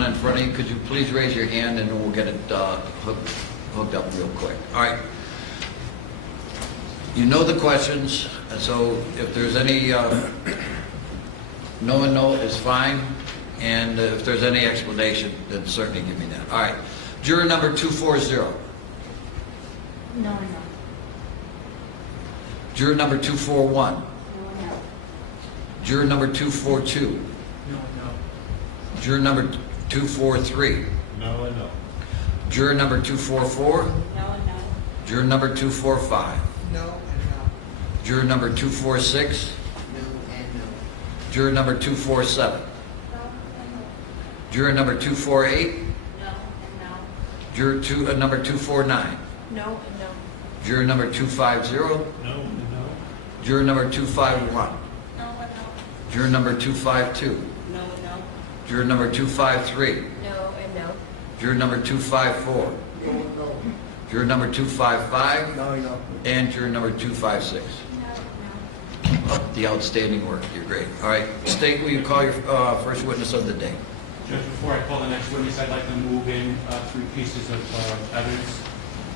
one in front of you. Could you please raise your hand and we'll get it hooked up real quick. All right. You know the questions, and so if there's any no and no is fine, and if there's any explanation, then certainly give me that. All right. Juror number 240. No, no. Juror number 241. No, no. Juror number 242. No, no. Juror number 243. No and no. Juror number 244. No, no. Juror number 245. No and no. Juror number 246. No and no. Juror number 247. No, no. Juror number 248. No, and no. Juror number 249. No, and no. Juror number 250. No and no. Juror number 251. No, and no. Juror number 252. No, and no. Juror number 253. No, and no. Juror number 254. No and no. Juror number 255. No and no. And juror number 256. No, and no. Keep up the outstanding work. You're great. All right. State, will you call your first witness of the day? Judge, before I call the next witness, I'd like to move in 3 pieces of evidence.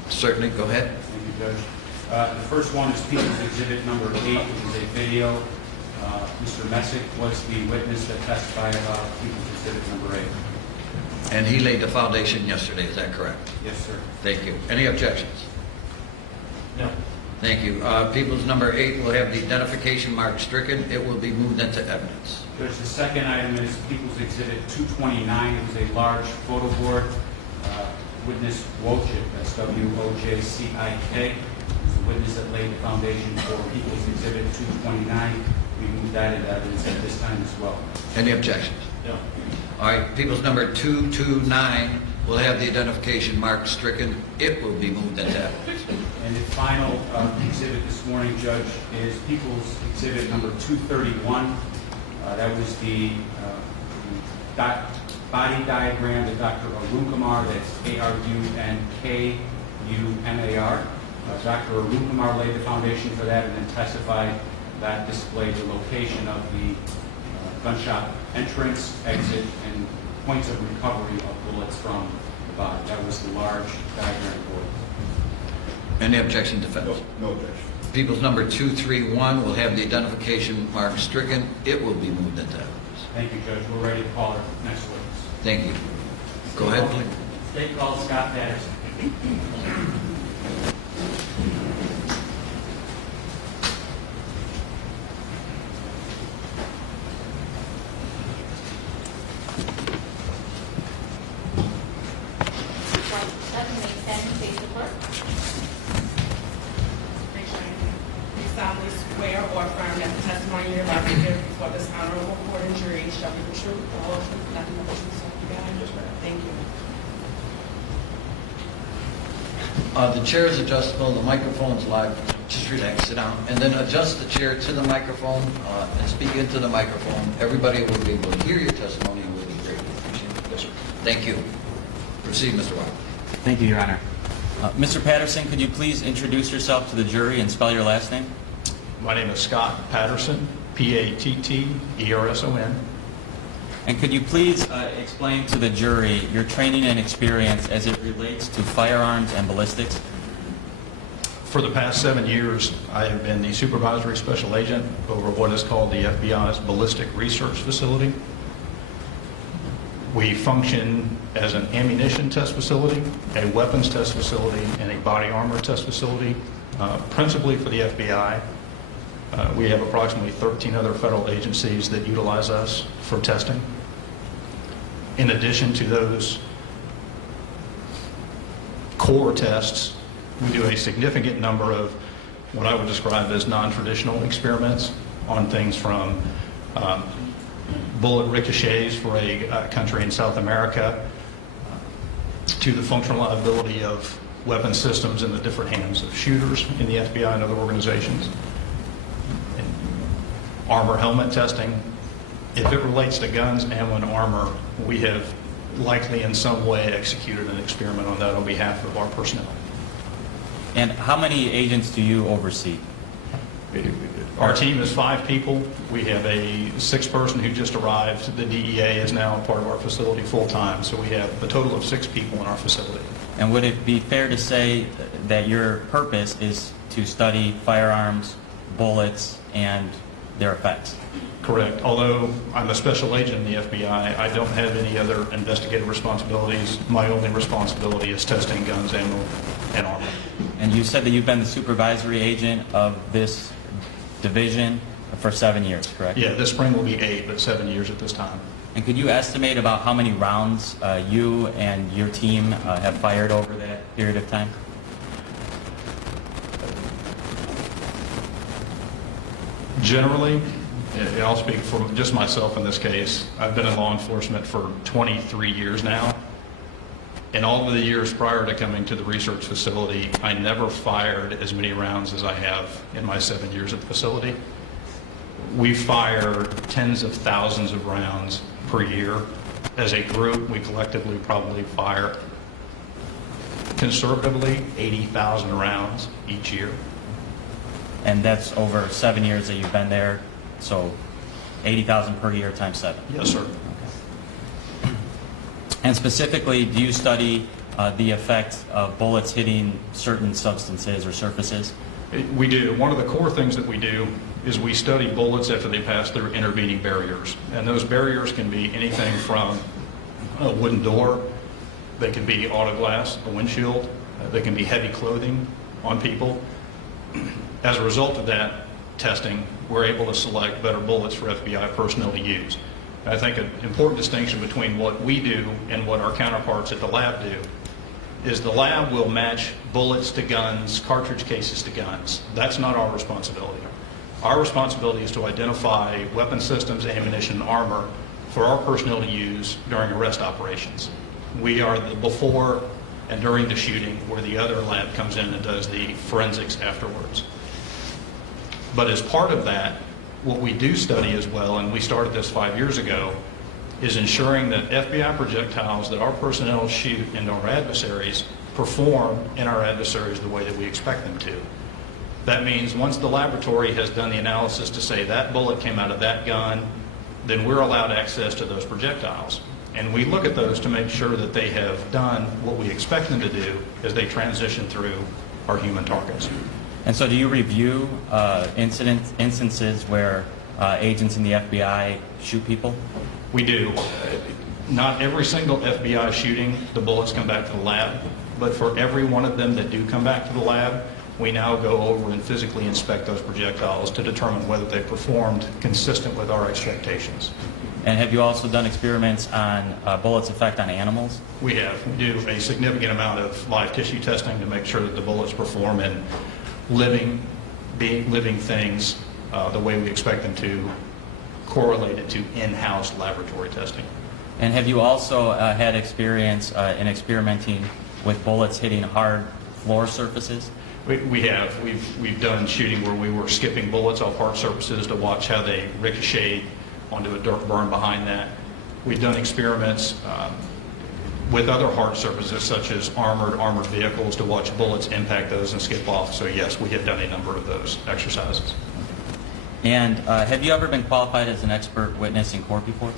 Certainly. Go ahead. Thank you, Judge. The first one is People's Exhibit number 8, which is a video. Mr. Messick was the witness that testified about People's Exhibit number 8. And he laid the foundation yesterday. Is that correct? Yes, sir. Thank you. Any objections? No. Thank you. People's number 8 will have the identification mark stricken. It will be moved into evidence. Judge, the second item is People's Exhibit 229. It was a large photo board. Witness Wojcik, that's W-O-J-C-I-K, was the witness that laid the foundation for People's Exhibit 229. We move that into evidence at this time as well. Any objections? No. All right. People's number 229 will have the identification mark stricken. It will be moved into evidence. And the final exhibit this morning, Judge, is People's Exhibit number 231. That was the body diagram that Dr. Arunkumar, that's A-R-U-N-K-U-M-A-R. Dr. Arunkumar laid the foundation for that and then testified that displayed the location of the gunshot entrance, exit, and points of recovery of bullets from the body. That was the large diagram board. Any objection, defense? No objection. People's number 231 will have the identification mark stricken. It will be moved into evidence. Thank you, Judge. We're ready to call our next witness. Thank you. Go ahead, please. State called Scott Patterson. Solemnly swear or affirm that the testimony you're about to give before this honorable court and jury shall be the truth, the whole truth, nothing but the truth, so help you God. Thank you. The chair is adjustable. The microphone's live. Just relax, sit down, and then adjust the chair to the microphone and speak into the microphone. Everybody will be able to hear your testimony and will be greatly appreciated. Yes, sir. Thank you. Proceed, Mr. Watt. Thank you, Your Honor. Mr. Patterson, could you please introduce yourself to the jury and spell your last name? My name is Scott Patterson, P-A-T-T-E-R-S-O-N. And could you please explain to the jury your training and experience as it relates to firearms and ballistics? For the past 7 years, I have been the supervisory special agent over what is called the FBI's Ballistic Research Facility. We function as an ammunition test facility, a weapons test facility, and a body armor test facility, principally for the FBI. We have approximately 13 other federal agencies that utilize us for testing. In addition to those core tests, we do a significant number of what I would describe as non-traditional experiments on things from bullet ricochets for a country in South America to the functional liability of weapon systems in the different hands of shooters in the FBI and other organizations. And armor helmet testing. If it relates to guns, ammo, and armor, we have likely in some way executed an experiment on that on behalf of our personnel. And how many agents do you oversee? Our team is 5 people. We have a 6th person who just arrived. The DEA is now part of our facility full-time, so we have a total of 6 people in our facility. And would it be fair to say that your purpose is to study firearms, bullets, and their effects? Correct. Although I'm a special agent in the FBI, I don't have any other investigative responsibilities. My only responsibility is testing guns, ammo, and armor. And you said that you've been the supervisory agent of this division for 7 years, correct? Yeah, this spring will be 8, but 7 years at this time. And could you estimate about how many rounds you and your team have fired over that period of time? Generally, and I'll speak for just myself in this case, I've been in law enforcement for 23 years now. In all of the years prior to coming to the research facility, I never fired as many rounds as I have in my 7 years at the facility. We fire tens of thousands of rounds per year. As a group, we collectively probably fire conservatively 80,000 rounds each year. And that's over 7 years that you've been there, so 80,000 per year times 7. Yes, sir. And specifically, do you study the effect of bullets hitting certain substances or surfaces? We do. One of the core things that we do is we study bullets after they pass through intervening barriers. And those barriers can be anything from a wooden door, they can be auto glass, a windshield, they can be heavy clothing on people. As a result of that testing, we're able to select better bullets for FBI personnel to use. I think an important distinction between what we do and what our counterparts at the lab do is the lab will match bullets to guns, cartridge cases to guns. That's not our responsibility. Our responsibility is to identify weapon systems, ammunition, and armor for our personnel to use during arrest operations. We are the before and during the shooting, where the other lab comes in and does the forensics afterwards. But as part of that, what we do study as well, and we started this 5 years ago, is ensuring that FBI projectiles that our personnel shoot into our adversaries perform in our adversaries the way that we expect them to. That means once the laboratory has done the analysis to say that bullet came out of that gun, then we're allowed access to those projectiles. And we look at those to make sure that they have done what we expect them to do as they transition through our human targets. And so do you review instances where agents in the FBI shoot people? We do. Not every single FBI shooting, the bullets come back to the lab, but for every one of them that do come back to the lab, we now go over and physically inspect those projectiles to determine whether they performed consistent with our expectations. And have you also done experiments on bullets' effect on animals? We have. We do a significant amount of live tissue testing to make sure that the bullets perform in living things the way we expect them to, correlated to in-house laboratory testing. And have you also had experience in experimenting with bullets hitting hard floor surfaces? We have. We've done shooting where we were skipping bullets off hard surfaces to watch how they ricochet onto a dirt burn behind that. We've done experiments with other hard surfaces such as armored vehicles to watch bullets impact those and skip off. So yes, we have done a number of those exercises. And have you ever been qualified as an expert witness in court before?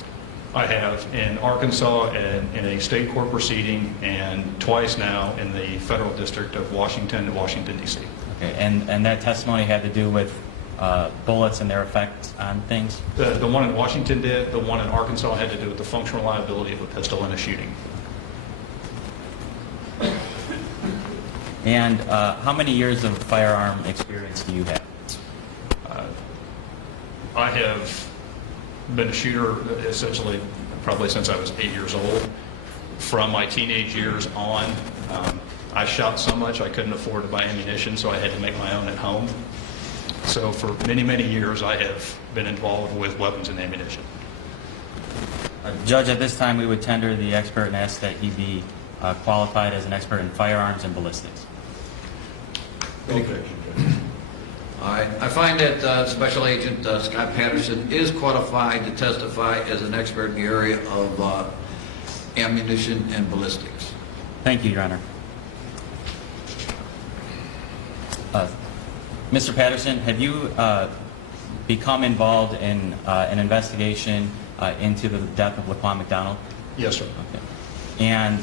I have in Arkansas and in a state court proceeding, and twice now in the federal district of Washington, D.C. Okay, and that testimony had to do with bullets and their effects on things? The one in Washington did. The one in Arkansas had to do with the functional liability of a pistol in a shooting. And how many years of firearm experience do you have? I have been a shooter essentially probably since I was 8 years old. From my teenage years on, I shot so much I couldn't afford to buy ammunition, so I had to make my own at home. So for many, many years, I have been involved with weapons and ammunition. Judge, at this time, we would tender the expert and ask that he be qualified as an expert in firearms and ballistics. All right. I find that Special Agent Scott Patterson is qualified to testify as an expert in the area of ammunition and ballistics. Thank you, Your Honor. Mr. Patterson, have you become involved in an investigation into the death of Laquan McDonald? Yes, sir. Okay. And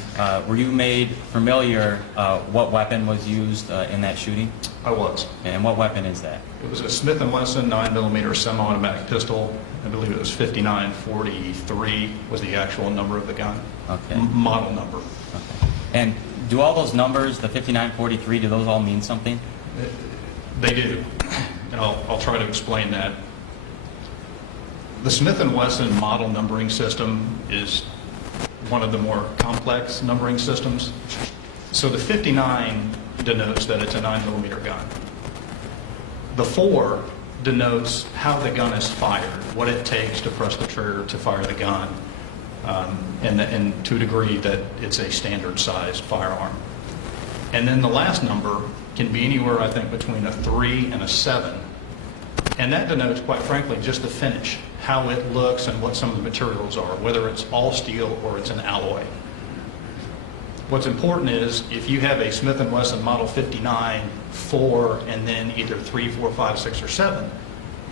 were you made familiar what weapon was used in that shooting? I was. And what weapon is that? It was a Smith & Wesson 9mm semi-automatic pistol. I believe it was 5943 was the actual number of the gun. Okay. Model number. Okay. And do all those numbers, the 5943, do those all mean something? They do, and I'll try to explain that. The Smith & Wesson model numbering system is one of the more complex numbering systems. So the 59 denotes that it's a 9mm gun. The 4 denotes how the gun is fired, what it takes to press the trigger to fire the gun, and to a degree that it's a standard size firearm. And then the last number can be anywhere, I think, between a 3 and a 7. And that denotes, quite frankly, just the finish, how it looks and what some of the materials are, whether it's all steel or it's an alloy. What's important is if you have a Smith & Wesson Model 59, 4, and then either 3, 4, 5, 6, or 7,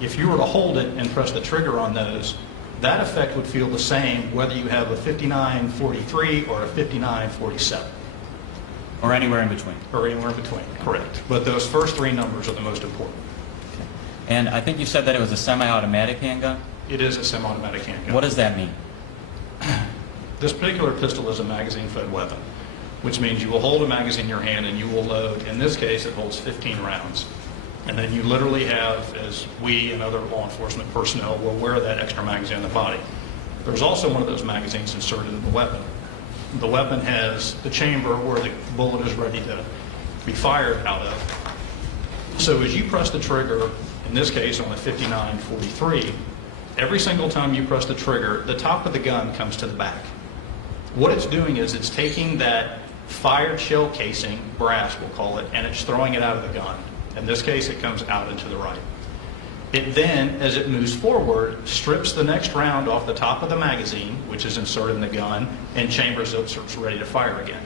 if you were to hold it and press the trigger on those, that effect would feel the same whether you have a 5943 or a 5947. Or anywhere in between? Or anywhere in between, correct. But those first 3 numbers are the most important. Okay. And I think you said that it was a semi-automatic handgun? It is a semi-automatic handgun. What does that mean? This particular pistol is a magazine-fed weapon, which means you will hold a magazine in your hand and you will load. In this case, it holds 15 rounds. And then you literally have, as we and other law enforcement personnel will wear that extra magazine on the body. There's also one of those magazines inserted in the weapon. The weapon has the chamber where the bullet is ready to be fired out of. So as you press the trigger, in this case on the 5943, every single time you press the trigger, the top of the gun comes to the back. What it's doing is it's taking that fired shell casing, brass we'll call it, and it's throwing it out of the gun. In this case, it comes out and to the right. It then, as it moves forward, strips the next round off the top of the magazine, which is inserted in the gun, and chambers it so it's ready to fire again.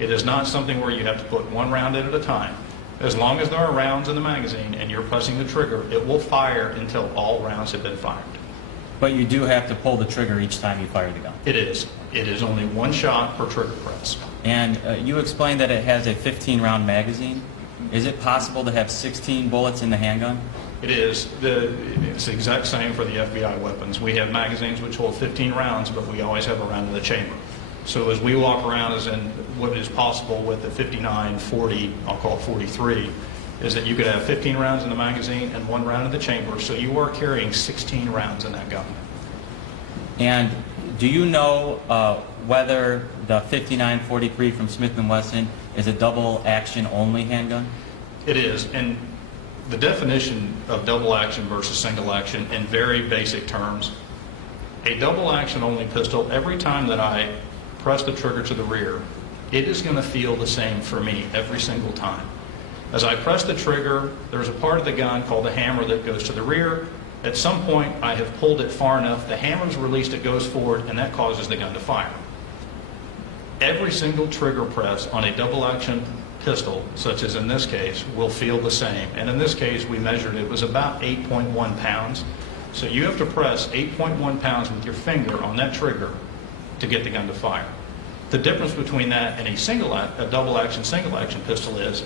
It is not something where you have to put one round in at a time. As long as there are rounds in the magazine and you're pressing the trigger, it will fire until all rounds have been fired. But you do have to pull the trigger each time you fire the gun. It is. It is only one shot per trigger press. And you explained that it has a 15-round magazine. Is it possible to have 16 bullets in the handgun? It is. It's the exact same for the FBI weapons. We have magazines which hold 15 rounds, but we always have a round in the chamber. So as we walk around, as in what is possible with the 59, 40, I'll call it 43, is that you could have 15 rounds in the magazine and 1 round in the chamber. So you are carrying 16 rounds in that gun. And do you know whether the 5943 from Smith & Wesson is a double action only handgun? It is. And the definition of double action versus single action in very basic terms, a double action only pistol, every time that I press the trigger to the rear, it is going to feel the same for me every single time. As I press the trigger, there's a part of the gun called the hammer that goes to the rear. At some point, I have pulled it far enough, the hammer's released, it goes forward, and that causes the gun to fire. Every single trigger press on a double action pistol, such as in this case, will feel the same. And in this case, we measured it was about 8.1 pounds. So you have to press 8.1 pounds with your finger on that trigger to get the gun to fire. The difference between that and a double action, single action pistol is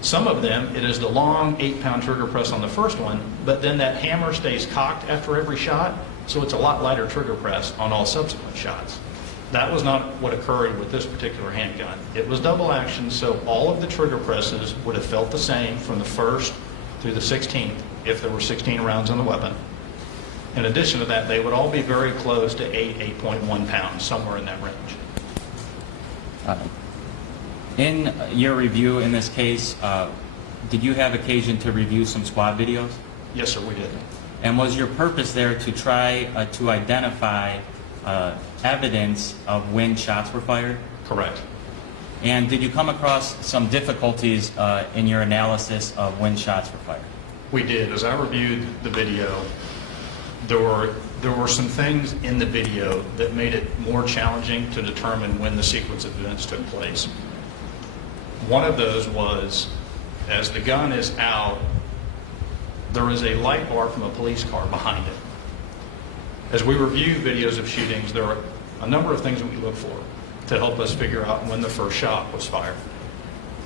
some of them, it is the long 8-pound trigger press on the first one, but then that hammer stays cocked after every shot, so it's a lot lighter trigger press on all subsequent shots. That was not what occurred with this particular handgun. It was double action, so all of the trigger presses would have felt the same from the 1st through the 16th if there were 16 rounds in the weapon. In addition to that, they would all be very close to 8.1 pounds, somewhere in that range. In your review in this case, did you have occasion to review some squad videos? Yes, sir, we did. And was your purpose there to try to identify evidence of when shots were fired? Correct. And did you come across some difficulties in your analysis of when shots were fired? We did. As I reviewed the video, there were some things in the video that made it more challenging to determine when the sequence of events took place. One of those was, as the gun is out, there is a light bar from a police car behind it. As we review videos of shootings, there are a number of things that we look for to help us figure out when the first shot was fired.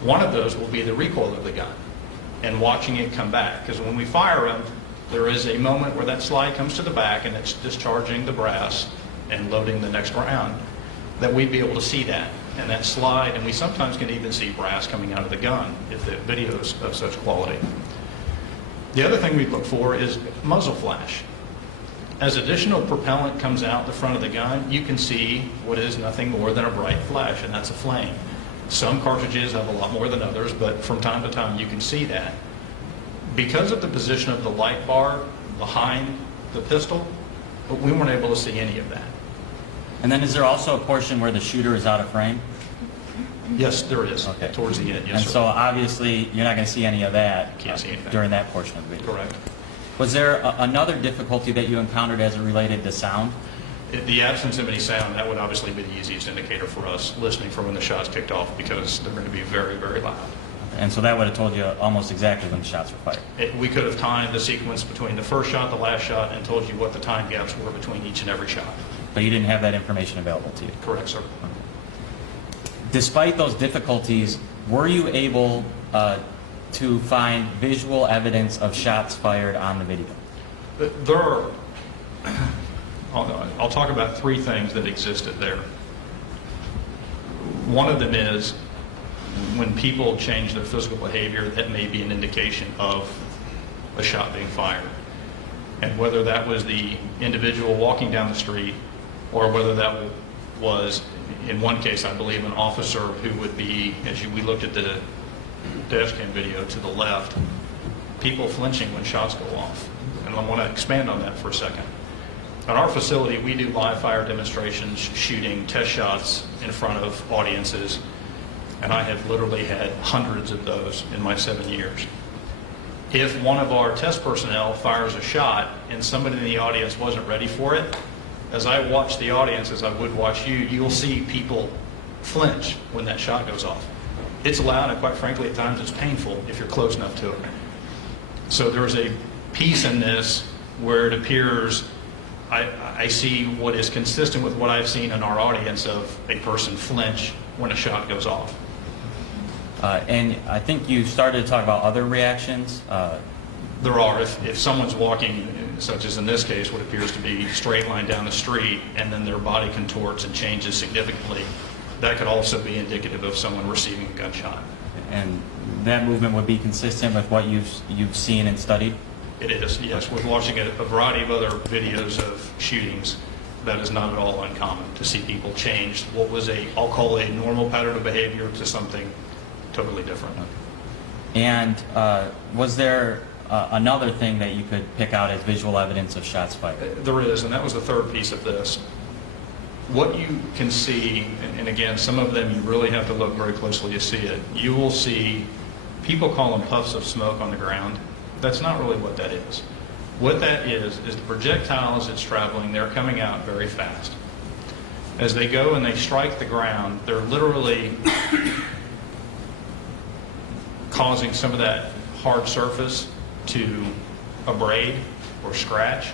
One of those will be the recoil of the gun and watching it come back, because when we fire them, there is a moment where that slide comes to the back and it's discharging the brass and loading the next round, that we'd be able to see that. And that slide, and we sometimes can even see brass coming out of the gun if the video is of such quality. The other thing we look for is muzzle flash. As additional propellant comes out the front of the gun, you can see what is nothing more than a bright flash, and that's a flame. Some cartridges have a lot more than others, but from time to time you can see that. Because of the position of the light bar behind the pistol, we weren't able to see any of that. And then is there also a portion where the shooter is out of frame? Yes, there is, Okay. towards the end, yes, And sir. so obviously, you're not going to see any of that Can't see anything. during that portion of the video. Correct. Was there another difficulty that you encountered as it related to sound? The absence of any sound, that would obviously be the easiest indicator for us listening for when the shots kicked off, because they're going to be very, very loud. And so that would have told you almost exactly when the shots were fired. We could have timed the sequence between the first shot, the last shot, and told you what the time gaps were between each and every shot. But you didn't have that information available to you. Correct, sir. Despite those difficulties, were you able to find visual evidence of shots fired on the video? There are, I'll talk about three things that existed there. One of them is when people change their physical behavior, that may be an indication of a shot being fired. And whether that was the individual walking down the street, or whether that was, in one case, I believe, an officer who would be, we looked at the dash cam video to the left, people flinching when shots go off. And I want to expand on that for a second. At our facility, we do live fire demonstrations, shooting test shots in front of audiences, and I have literally had hundreds of those in my 7 years. If one of our test personnel fires a shot and somebody in the audience wasn't ready for it, as I watch the audience, as I would watch you, you'll see people flinch when that shot goes off. It's loud, and quite frankly, at times it's painful if you're close enough to it. So there's a piece in this where it appears I see what is consistent with what I've seen in our audience of a person flinch when a shot goes off. And I think you started to talk about other reactions. There are. If someone's walking, such as in this case, what appears to be straight line down the street, and then their body contorts and changes significantly, that could also be indicative of someone receiving a gunshot. And that movement would be consistent with what you've seen and studied? It is, yes. With watching a variety of other videos of shootings, that is not at all uncommon to see people change what was I'll call a normal pattern of behavior to something totally different. And was there another thing that you could pick out as visual evidence of shots fired? There is, and that was the third piece of this. What you can see, and again, some of them you really have to look very closely to see it, you will see, people call them puffs of smoke on the ground. That's not really what that is. What that is the projectile as it's traveling, they're coming out very fast. As they go and they strike the ground, they're literally causing some of that hard surface to abrade or scratch.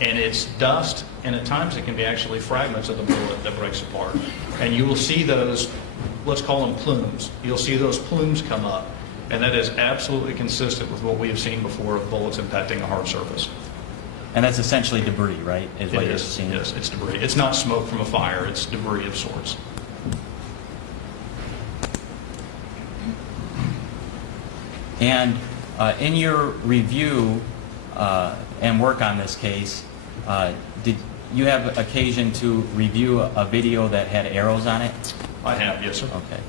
And it's dust, and at times it can be actually fragments of the bullet that breaks apart. And you will see those, let's call them plumes. You'll see those plumes come up. And that is absolutely consistent with what we have seen before of bullets impacting a hard surface. And that's essentially debris, right? Is what It you're is, seeing? yes, it's debris. It's not smoke from a fire, it's debris of sorts. And in your review and work on this case, did you have occasion to review a video that had arrows on it? I have, yes, sir. Okay.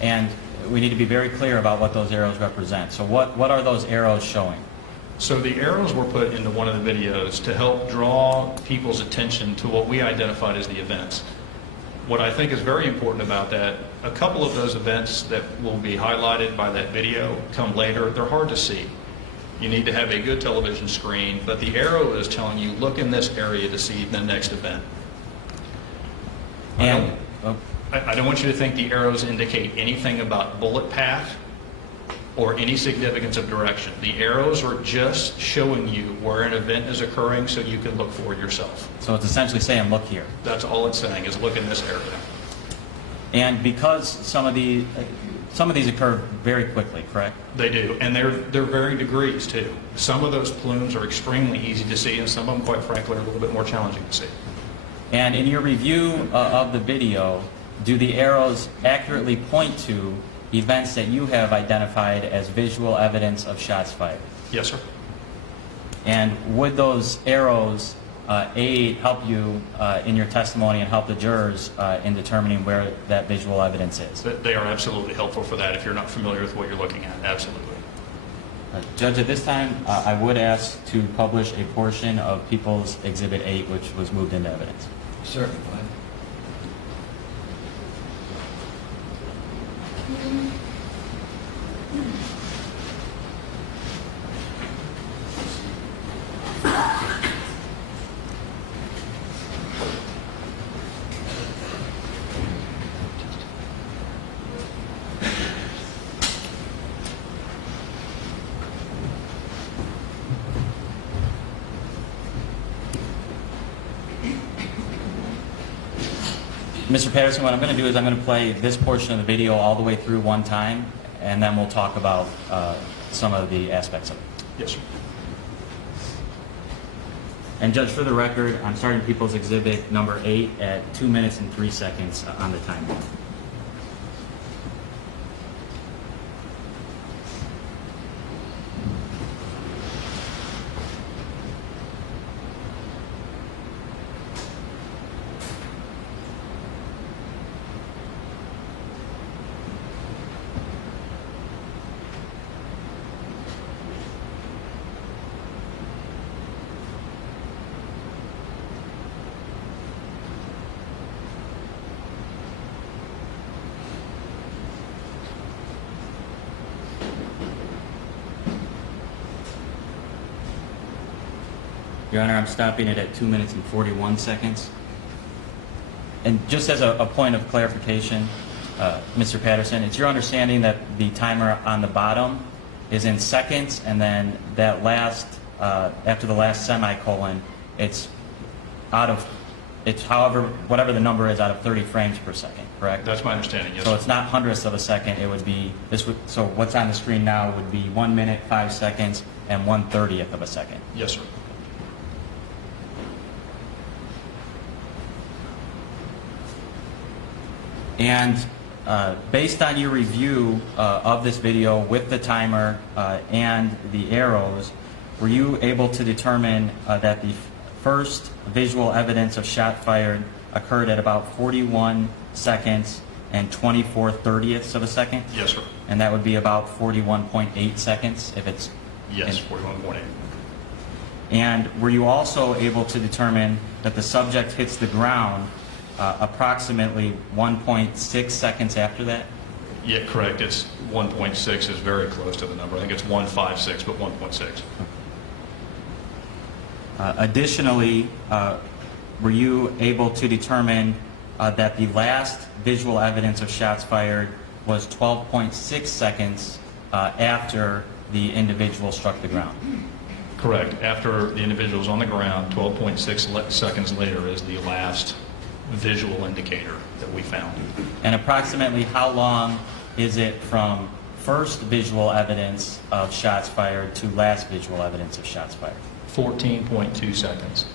And we need to be very clear about what those arrows represent. So what are those arrows showing? So the arrows were put into one of the videos to help draw people's attention to what we identified as the events. What I think is very important about that, a couple of those events that will be highlighted by that video come later. They're hard to see. You need to have a good television screen, but the arrow is telling you, look in this area to see the next event. And I don't want you to think the arrows indicate anything about bullet path or any significance of direction. The arrows are just showing you where an event is occurring so you can look for it yourself. So it's essentially saying, look here. That's all it's saying, is look in this area. And because some of these occur very quickly, correct? They do, and they're varying degrees too. Some of those plumes are extremely easy to see, and some of them, quite frankly, are a little bit more challenging to see. And in your review of the video, do the arrows accurately point to events that you have identified as visual evidence of shots fired? Yes, sir. And would those arrows help you in your testimony and help the jurors in determining where that visual evidence is? They are absolutely helpful for that if you're not familiar with what you're looking at. Absolutely. Judge, at this time, I would ask to publish a portion of People's Exhibit 8, which was moved into evidence. Certainly, go ahead. Mr. Patterson, what I'm going to do is I'm going to play this portion of the video all the way through one time, and then we'll talk about some of the aspects of it. Yes, sir. And Judge, for the record, I'm starting People's Exhibit number 8 at 2 minutes and 3 seconds on the timer. Your Honor, I'm stopping it at 2 minutes and 41 seconds. And just as a point of clarification, Mr. Patterson, it's your understanding that the timer on the bottom is in seconds, and then that last, after the last semicolon, it's however, whatever the number is out of 30 frames per second, correct? That's my understanding, yes, So sir. it's not hundredths of a second, it would be, so what's on the screen now would be 1 minute, 5 seconds, and 1/30th of a second. Yes, sir. And based on your review of this video with the timer and the arrows, were you able to determine that the first visual evidence of shot fired occurred at about 41 seconds and 24/30ths of a second? Yes, sir. And that would be about 41.8 seconds if it's... Yes, in- 41.8. And were you also able to determine that the subject hits the ground approximately 1.6 seconds after that? Yeah, correct. It's 1.6 is very close to the number. I think it's 1.56, but 1.6. Additionally, were you able to determine that the last visual evidence of shots fired was 12.6 seconds after the individual struck the ground? Correct. After the individual is on the ground, 12.6 seconds later is the last visual indicator that we found. And approximately how long is it from first visual evidence of shots fired to last visual evidence of shots fired? 14.2 seconds.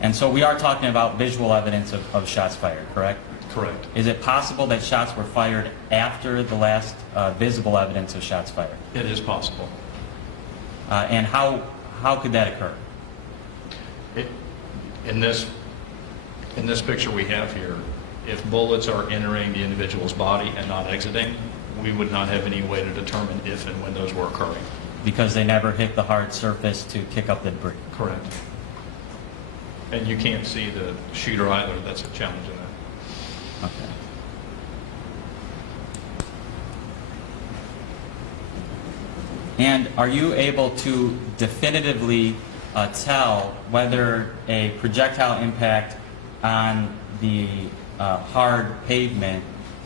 And so we are talking about visual evidence of shots fired, correct? Correct. Is it possible that shots were fired after the last visible evidence of shots fired? It is possible. And how could that occur? In this picture we have here, if bullets are entering the individual's body and not exiting, we would not have any way to determine if and when those were occurring. Because they never hit the hard surface to kick up the debris. Correct. And you can't see the shooter either. That's a challenge in that. Okay. And are you able to definitively tell whether a projectile impact on the hard pavement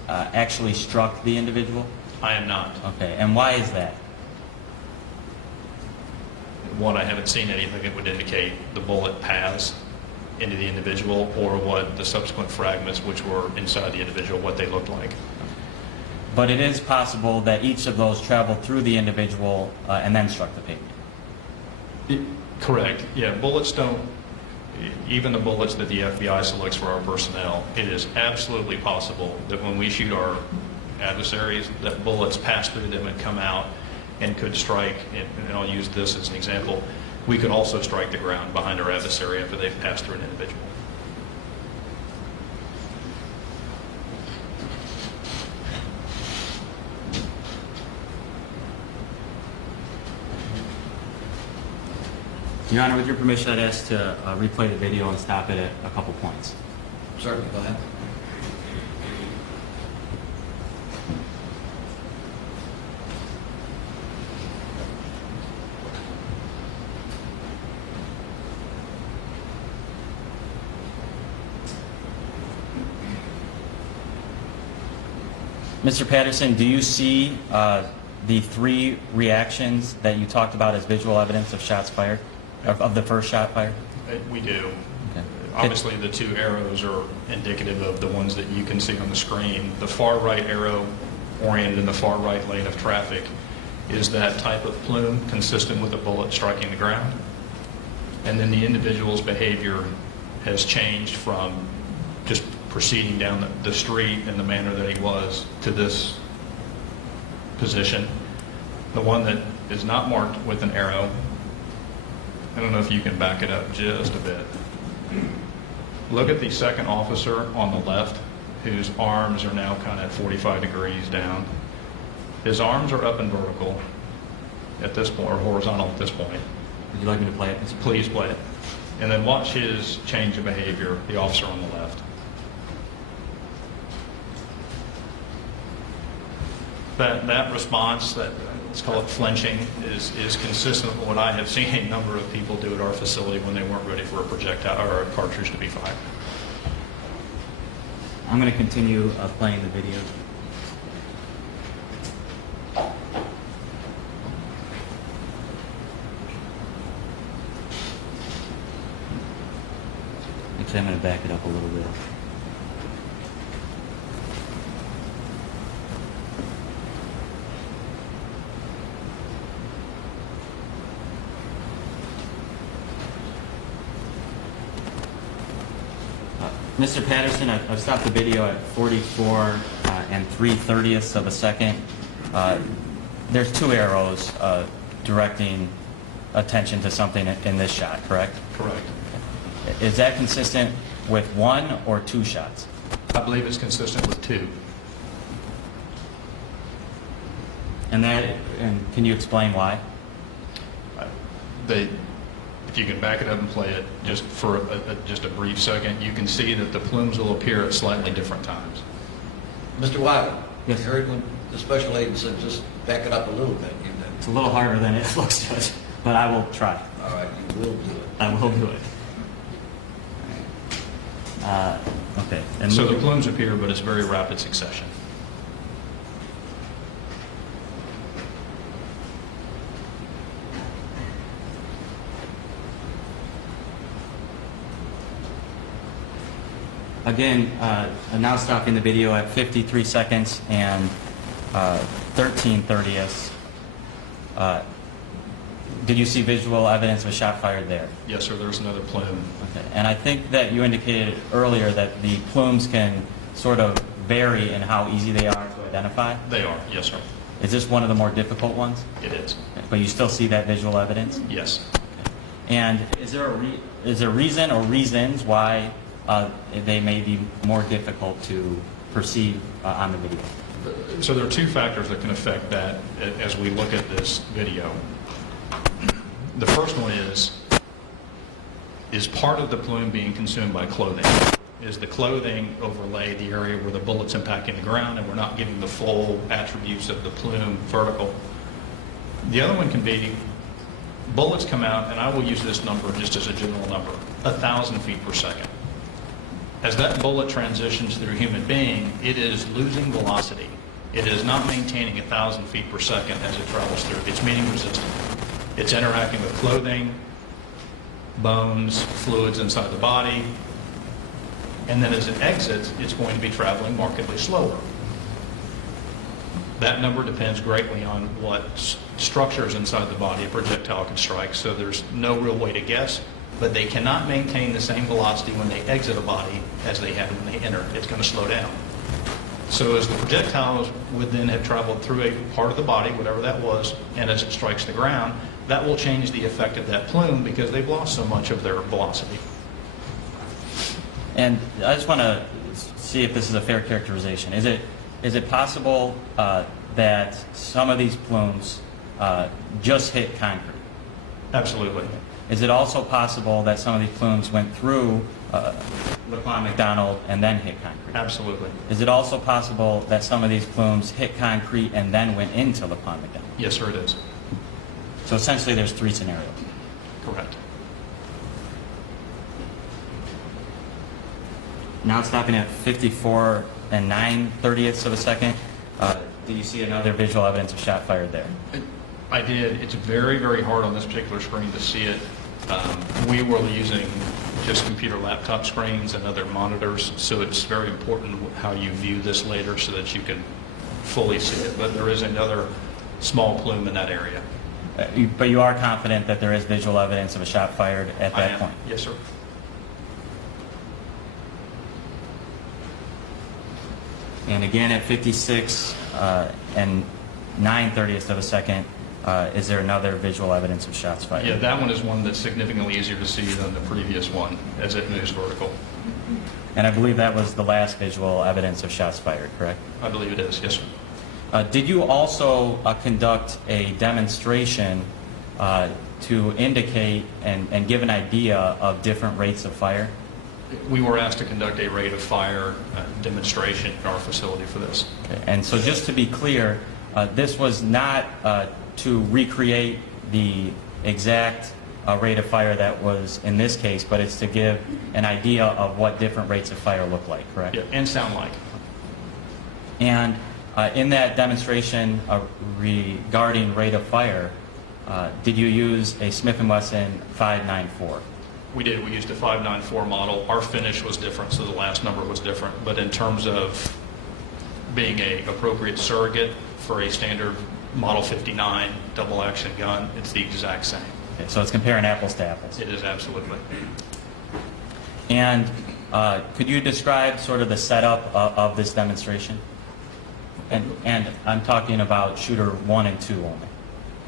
actually struck the individual? I am not. Okay, and why is that? One, I haven't seen anything that would indicate the bullet paths into the individual or what the subsequent fragments which were inside the individual, what they looked like. But it is possible that each of those traveled through the individual and then struck the pavement. Correct. Yeah, bullets don't, even the bullets that the FBI selects for our personnel, it is absolutely possible that when we shoot our adversaries, that bullets pass through them and come out and could strike, and I'll use this as an example, we could also strike the ground behind our adversary after they've passed through an individual. Your Honor, with your permission, I'd ask to replay the video and stop it at a couple points. Certainly, go ahead. Mr. Patterson, do you see the 3 reactions that you talked about as visual evidence of shots fired, of the first shot fired? We do. Okay. Obviously, the 2 arrows are indicative of the ones that you can see on the screen. The far right arrow oriented in the far right lane of traffic is that type of plume consistent with a bullet striking the ground. And then the individual's behavior has changed from just proceeding down the street in the manner that he was to this position. The one that is not marked with an arrow, I don't know if you can back it up just a bit. Look at the second officer on the left, whose arms are now kind of 45 degrees down. His arms are up and vertical at this point, or horizontal at this point. Would you like me to play it? Please play it. And then watch his change of behavior, the officer on the left. That response, that let's call it flinching, is consistent with what I have seen a number of people do at our facility when they weren't ready for a projectile or a cartridge to be fired. I'm going to continue playing the video. Actually, I'm going to back it up a little bit. Mr. Patterson, I've stopped the video at 44 and 3/30ths of a second. There's 2 arrows directing attention to something in this shot, correct? Correct. Is that consistent with 1 or 2 shots? I believe it's consistent with 2. And can you explain why? If you can back it up and play it just for just a brief second, you can see that the plumes will appear at slightly different times. Mr. Wiley? Yes. You heard when the special agent said just back it up a little bit. It's a little harder than it looks, Judge, but I will try. All right, you will do it. I will do it. Okay. And So the plumes appear, but it's very rapid succession. Again, I'm now stopping the video at 53 seconds and 13/30ths. Did you see visual evidence of a shot fired there? Yes, sir, there's another plume. Okay. And I think that you indicated earlier that the plumes can sort of vary in how easy they are to identify. They are, yes, sir. Is this one of the more difficult ones? It is. Okay. But you still see that visual evidence? Yes. And is there a reason or reasons why they may be more difficult to perceive on the video? So there are 2 factors that can affect that as we look at this video. The first one is part of the plume being consumed by clothing? Is the clothing overlay the area where the bullet's impacting the ground and we're not getting the full attributes of the plume vertical? The other one can be bullets come out, and I will use this number just as a general number, 1,000 feet per second. As that bullet transitions through a human being, it is losing velocity It is not maintaining 1,000 feet per second as it travels through. It's meeting resistant. It's interacting with clothing, bones, fluids inside the body, and then as it exits, it's going to be traveling markedly slower. That number depends greatly on what structures inside the body a projectile can strike, so there's no real way to guess, but they cannot maintain the same velocity when they exit a body as they had when they enter. It's going to slow down. So as the projectiles would then have traveled through a part of the body, whatever that was, and as it strikes the ground, that will change the effect of that plume because they've lost so much of their velocity. And I just want to see if this is a fair characterization. Is it possible that some of these plumes just hit concrete? Absolutely. Is it also possible that some of these plumes went through LaPlante McDonald and then hit concrete? Absolutely. Is it also possible that some of these plumes hit concrete and then went into LaPlante McDonald? Yes, sir, it is. So essentially there's three scenarios. Correct. Now stopping at 54 and 9/30ths of a second, do you see another visual evidence of shot fired there? I did. It's very, very hard on this particular screen to see it. We were using just computer laptop screens and other monitors, so it's very important how you view this later so that you can fully see it. But there is another small plume in that area. But you are confident that there is visual evidence of a shot fired at I that am. point? Yes, sir. And again, at 56 and 9/30ths of a second, is there another visual evidence of shots fired? Yeah, that one is one that's significantly easier to see than the previous one as it moves vertical. And I believe that was the last visual evidence of shots fired, correct? I believe it is. Yes, sir. Did you also conduct a demonstration to indicate and give an idea of different rates of fire? We were asked to conduct a rate of fire demonstration in our facility for this. Okay. And so just to be clear, this was not to recreate the exact rate of fire that was in this case, but it's to give an idea of what different rates of fire look like, correct? Yeah, and sound like. And in that demonstration regarding rate of fire, did you use a Smith & Wesson 594? We did. We used a 594 model. Our finish was different, so the last number was different. But in terms of being an appropriate surrogate for a standard Model 59 double-action gun, it's the exact same. Okay, so it's comparing apples to apples. It is absolutely. And could you describe sort of the setup of this demonstration? And I'm talking about shooter 1 and 2 only.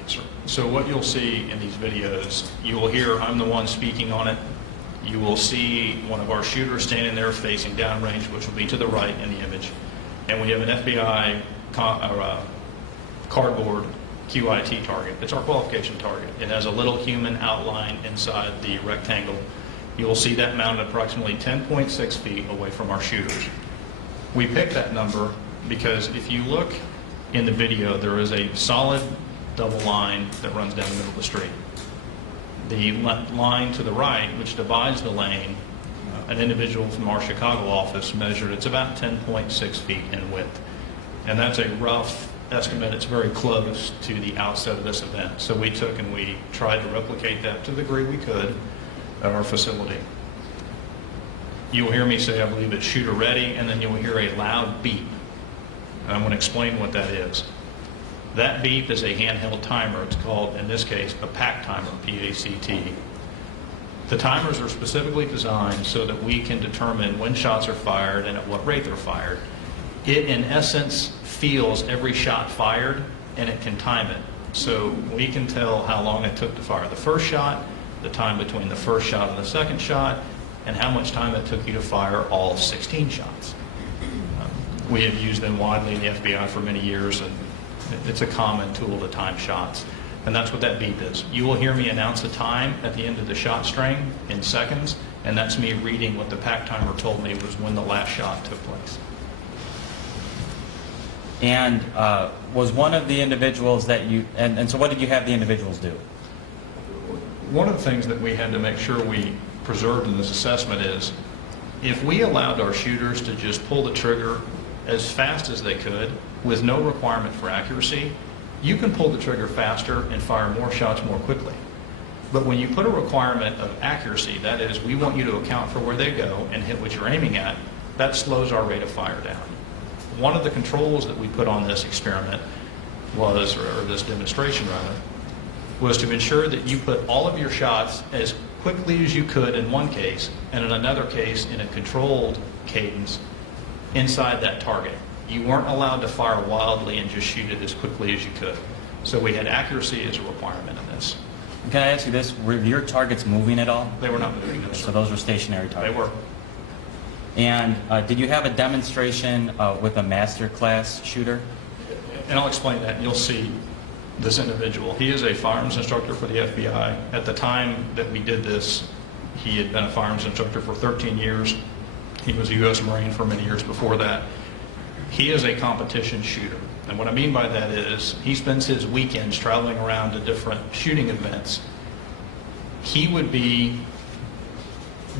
Yes, sir. So what you'll see in these videos, you will hear I'm the one speaking on it. You will see one of our shooters standing there facing downrange, which will be to the right in the image. And we have an FBI cardboard QIT target. It's our qualification target. It has a little human outline inside the rectangle. You will see that mounted approximately 10.6 feet away from our shooters. We picked that number because if you look in the video, there is a solid double line that runs down the middle of the street. The line to the right, which divides the lane, an individual from our Chicago office measured it's about 10.6 feet in width. And that's a rough estimate. It's very close to the outset of this event. So we took and we tried to replicate that to the degree we could at our facility. You will hear me say, I believe it's shooter ready, and then you'll hear a loud beep. And I'm going to explain what that is. That beep is a handheld timer. It's called, in this case, a pack timer, P-A-C-T. The timers are specifically designed so that we can determine when shots are fired and at what rate they're fired. It, in essence, feels every shot fired, and it can time it. So we can tell how long it took to fire the first shot, the time between the first shot and the second shot, and how much time it took you to fire all 16 shots. We have used them widely in the FBI for many years, and it's a common tool to time shots. And that's what that beep is. You will hear me announce the time at the end of the shot string in seconds, and that's me reading what the pack timer told me was when the last shot took place. And was one of the individuals that you, and so what did you have the individuals do? One of the things that we had to make sure we preserved in this assessment is if we allowed our shooters to just pull the trigger as fast as they could with no requirement for accuracy, you can pull the trigger faster and fire more shots more quickly. But when you put a requirement of accuracy, that is, we want you to account for where they go and hit what you're aiming at, that slows our rate of fire down. One of the controls that we put on this experiment was, or this demonstration rather, was to ensure that you put all of your shots as quickly as you could in one case, and in another case in a controlled cadence inside that target. You weren't allowed to fire wildly and just shoot it as quickly as you could. So we had accuracy as a requirement in this. Can I ask you this? Were your targets moving at all? They were not moving, no, So sir. those were stationary They targets? were. And did you have a demonstration with a master class shooter? And I'll explain that, and you'll see this individual. He is a firearms instructor for the FBI. At the time that we did this, he had been a firearms instructor for 13 years. He was a U.S. Marine for many years before that. He is a competition shooter. And what I mean by that is he spends his weekends traveling around to different shooting events. He would be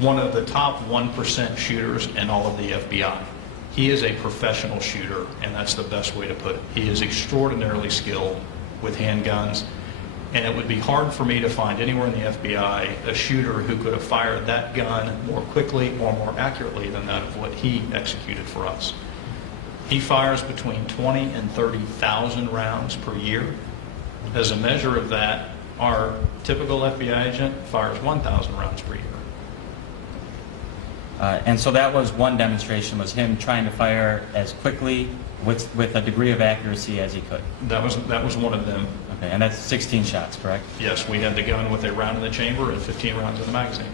one of the top 1% shooters in all of the FBI. He is a professional shooter, and that's the best way to put it. He is extraordinarily skilled with handguns, and it would be hard for me to find anywhere in the FBI a shooter who could have fired that gun more quickly or more accurately than that of what he executed for us. He fires between 20 and 30,000 rounds per year. As a measure of that, our typical FBI agent fires 1,000 rounds per year. And so that was one demonstration, was him trying to fire as quickly with a degree of accuracy as he could. That was one of them. Okay, and that's 16 shots, correct? Yes, we had the gun with a round in the chamber and 15 rounds in the magazine.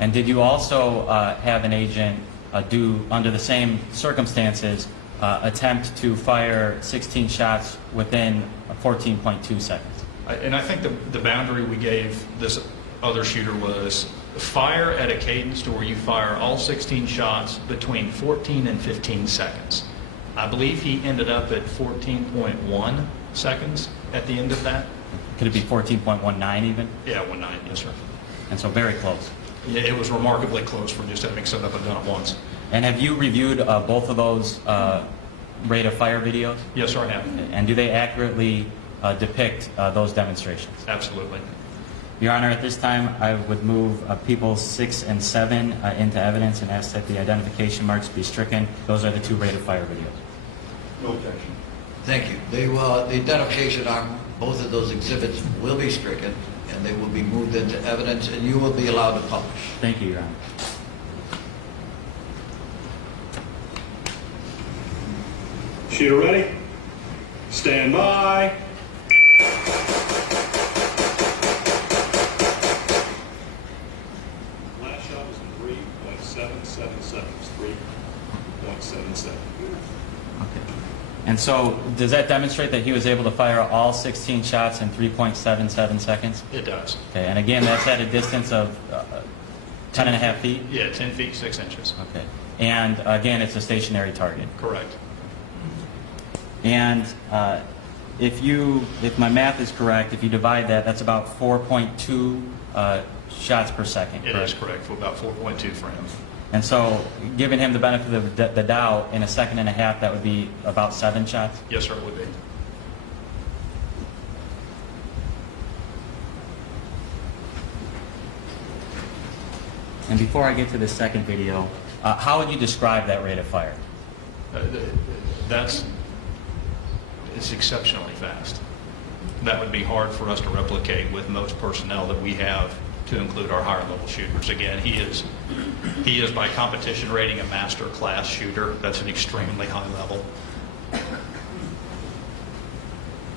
And did you also have an agent under the same circumstances, attempt to fire 16 shots within 14.2 seconds? And I think the boundary we gave this other shooter was fire at a cadence to where you fire all 16 shots between 14 and 15 seconds. I believe he ended up at 14.1 seconds at the end of that. Could it be 14.19 even? Yeah, 1.9, yes, sir. And so very close. Yeah, it was remarkably close for just having set up and done it once. And have you reviewed both of those rate of fire videos? Yes, sir, I have. And do they accurately depict those demonstrations? Absolutely. Your Honor, at this time, I would move People 6 and 7 into evidence and ask that the identification marks be stricken. Those are the two rate of fire videos. No objection. Thank you. The identification on both of those exhibits will be stricken, and they will be moved into evidence, and you will be allowed to publish. Thank you, Your Honor. Shooter ready? Stand by. Last shot was 3.777. 3.77. Okay. And so does that demonstrate that he was able to fire all 16 shots in 3.77 seconds? It does. Okay, and again, that's at a distance of 10 and a half feet? Yeah, 10 feet, 6 inches. Okay. And again, it's a stationary target. Correct. And if my math is correct, if you divide that, that's about 4.2 shots per second. It is correct, for about 4.2 frames. And so, giving him the benefit of the doubt, in a second and a half, that would be about 7 shots? Yes, sir, it would be. And before I get to the second video, how would you describe that rate of fire? It's exceptionally fast. That would be hard for us to replicate with most personnel that we have, to include our higher level shooters. Again, he is by competition rating a master class shooter. That's an extremely high level.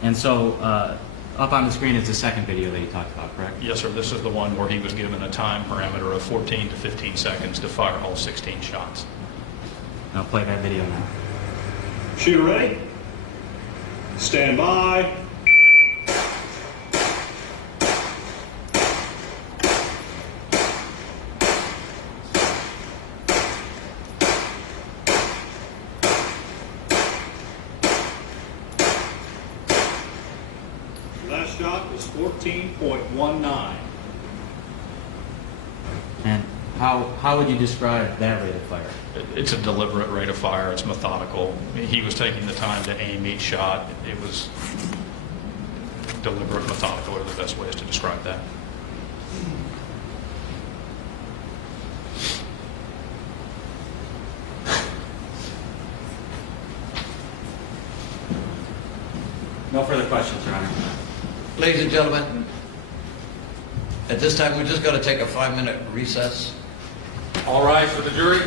And so, up on the screen is the second video that you talked about, correct? Yes, sir, this is the one where he was given a time parameter of 14 to 15 seconds to fire all 16 shots. I'll play that video now. Shooter ready? Stand by. Last shot was 14.19. And how would you describe that rate of fire? It's a deliberate rate of fire. It's methodical. He was taking the time to aim each shot. It was deliberate, methodical are the best ways to describe that. No further questions, Your Honor. Ladies and gentlemen, at this time, we're just going to take a 5-minute recess. All rise for the jury.